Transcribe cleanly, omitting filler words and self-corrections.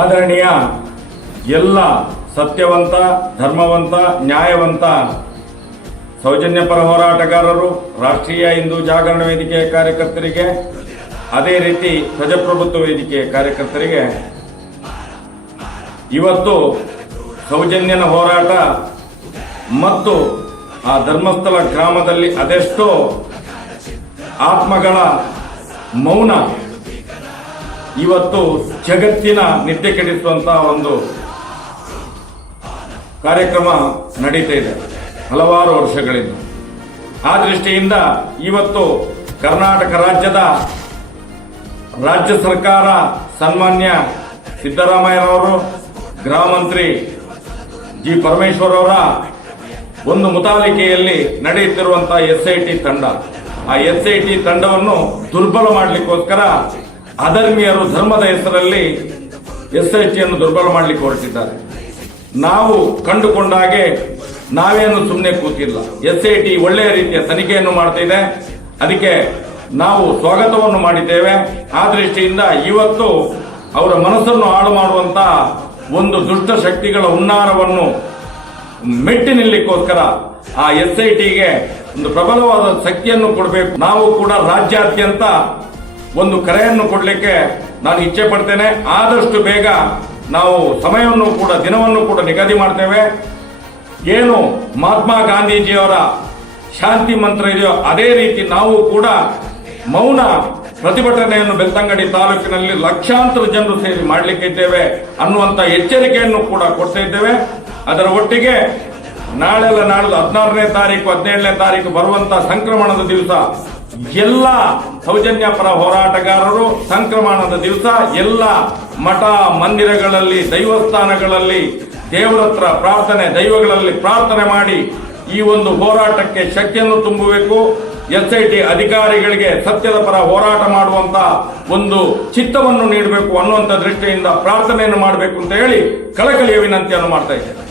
ಆದರಣೀಯ ಎಲ್ಲ ಸತ್ಯವಂತ, ಧರ್ಮವಂತ, ನ್ಯಾಯವಂತ ಸೌಜನ್ಯಪರ ಹೋರಾಟಗಾರರು, ರಾಷ್ಟ್ರೀಯ ಹಿಂದೂ ಜಾಗರಣ ವೇದಿಕೆಯ ಕಾರ್ಯಕರ್ತರಿಗೆ, ಅದೇ ರೀತಿ ಪ್ರಜಾಪ್ರಭುತ್ವ ವೇದಿಕೆಯ ಕಾರ್ಯಕರ್ತರಿಗೆ ಇವತ್ತು ಸೌಜನ್ಯನ ಹೋರಾಟ ಮತ್ತು ಆ ಧರ್ಮಸ್ಥಳ ಗ್ರಾಮದಲ್ಲಿ ಅದೆಷ್ಟೋ ಆತ್ಮಗಳ ಮೌನ ಇವತ್ತು ಜಗತ್ತಿನ ನಿದ್ದೆ ಕೆಡಿಸುವಂತಹ ಒಂದು ಕಾರ್ಯಕ್ರಮ ನಡೀತಾ ಇದೆ ಹಲವಾರು ವರ್ಷಗಳಿಂದ. ಆ ದೃಷ್ಟಿಯಿಂದ ಇವತ್ತು ಕರ್ನಾಟಕ ರಾಜ್ಯದ ರಾಜ್ಯ ಸರ್ಕಾರ ಸನ್ಮಾನ್ಯ ಸಿದ್ದರಾಮಯ್ಯರವರು, ಗೃಹ ಮಂತ್ರಿ ಜಿ ಪರಮೇಶ್ವರ್ ಅವರ ಒಂದು ಮುತಾಲಿಕೆಯಲ್ಲಿ ನಡೆಯುತ್ತಿರುವಂತಹ SIT ತಂಡ, ಆ SIT ತಂಡವನ್ನು ದುರ್ಬಲ ಮಾಡಲಿಕ್ಕೋಸ್ಕರ ಅಧರ್ಮೀಯರು ಧರ್ಮದ ಹೆಸರಲ್ಲಿ SIT ಅನ್ನು ದುರ್ಬಲ ಮಾಡಲಿಕ್ಕೆ ಹೊರಟಿದ್ದಾರೆ. ನಾವು ಕಂಡುಕೊಂಡ ಹಾಗೆ ನಾವೇನು ಸುಮ್ಮನೆ ಕೂತಿಲ್ಲ. SIT ಒಳ್ಳೆಯ ರೀತಿಯ ತನಿಖೆಯನ್ನು ಮಾಡ್ತಾ ಇದೆ, ಅದಕ್ಕೆ ನಾವು ಸ್ವಾಗತವನ್ನು ಮಾಡಿದ್ದೇವೆ. ಆ ದೃಷ್ಟಿಯಿಂದ ಇವತ್ತು ಅವರ ಮನಸ್ಸನ್ನು ಹಾಳು ಮಾಡುವಂತಹ ಒಂದು ದುಷ್ಟ ಶಕ್ತಿಗಳ ಹುನ್ನಾರವನ್ನು ಮೆಟ್ಟಿ ನಿಲ್ಲಕ್ಕೋಸ್ಕರ ಆ SITಗೆ ಒಂದು ಪ್ರಬಲವಾದ ಶಕ್ತಿಯನ್ನು ಕೊಡಬೇಕು. ನಾವು ಕೂಡ ರಾಜ್ಯಾದ್ಯಂತ ಒಂದು ಕರೆಯನ್ನು ಕೊಡಲಿಕ್ಕೆ ನಾನು ಇಚ್ಛೆ ಪಡ್ತೇನೆ. ಆದಷ್ಟು ಬೇಗ ನಾವು ಸಮಯವನ್ನು ಕೂಡ, ದಿನವನ್ನು ಕೂಡ ನಿಗದಿ ಮಾಡ್ತೇವೆ. ಏನು ಮಹಾತ್ಮ ಗಾಂಧೀಜಿಯವರ ಶಾಂತಿ ಮಂತ್ರ ಇದೆಯೋ ಅದೇ ರೀತಿ ನಾವು ಕೂಡ ಮೌನ ಪ್ರತಿಭಟನೆಯನ್ನು ಬೆಳ್ತಂಗಡಿ ತಾಲೂಕಿನಲ್ಲಿ ಲಕ್ಷಾಂತರ ಜನರು ಸೇರಿ ಮಾಡಲಿಕ್ಕಿದ್ದೇವೆ ಅನ್ನುವಂಥ ಎಚ್ಚರಿಕೆಯನ್ನು ಕೂಡ ಕೊಡ್ತಾ ಇದ್ದೇವೆ. ಅದರ ಒಟ್ಟಿಗೆ ನಾಳೆಲ್ಲ ನಾಳೆ 16ನೇ ತಾರೀಕು 17ನೇ ತಾರೀಕು ಬರುವಂತ ಸಂಕ್ರಮಣದ ದಿವಸ ಎಲ್ಲ ಸೌಜನ್ಯ ಪರ ಹೋರಾಟಗಾರರು ಸಂಕ್ರಮಣದ ದಿವಸ ಎಲ್ಲ ಮಠ ಮಂದಿರಗಳಲ್ಲಿ, ದೈವಸ್ಥಾನಗಳಲ್ಲಿ ದೇವರ ಹತ್ರ ಪ್ರಾರ್ಥನೆ, ದೈವಗಳಲ್ಲಿ ಪ್ರಾರ್ಥನೆ ಮಾಡಿ ಈ ಒಂದು ಹೋರಾಟಕ್ಕೆ ಶಕ್ತಿಯನ್ನು ತುಂಬಬೇಕು. SIT ಅಧಿಕಾರಿಗಳಿಗೆ ಸತ್ಯದ ಪರ ಹೋರಾಟ ಮಾಡುವಂತ ಒಂದು ಚಿತ್ತವನ್ನು ನೀಡಬೇಕು ಅನ್ನುವಂಥ ದೃಷ್ಟಿಯಿಂದ ಪ್ರಾರ್ಥನೆಯನ್ನು ಮಾಡಬೇಕು ಅಂತ ಹೇಳಿ ಕಳಕಳಿಯ ವಿನಂತಿಯನ್ನು ಮಾಡ್ತಾ ಇದ್ದೇನೆ.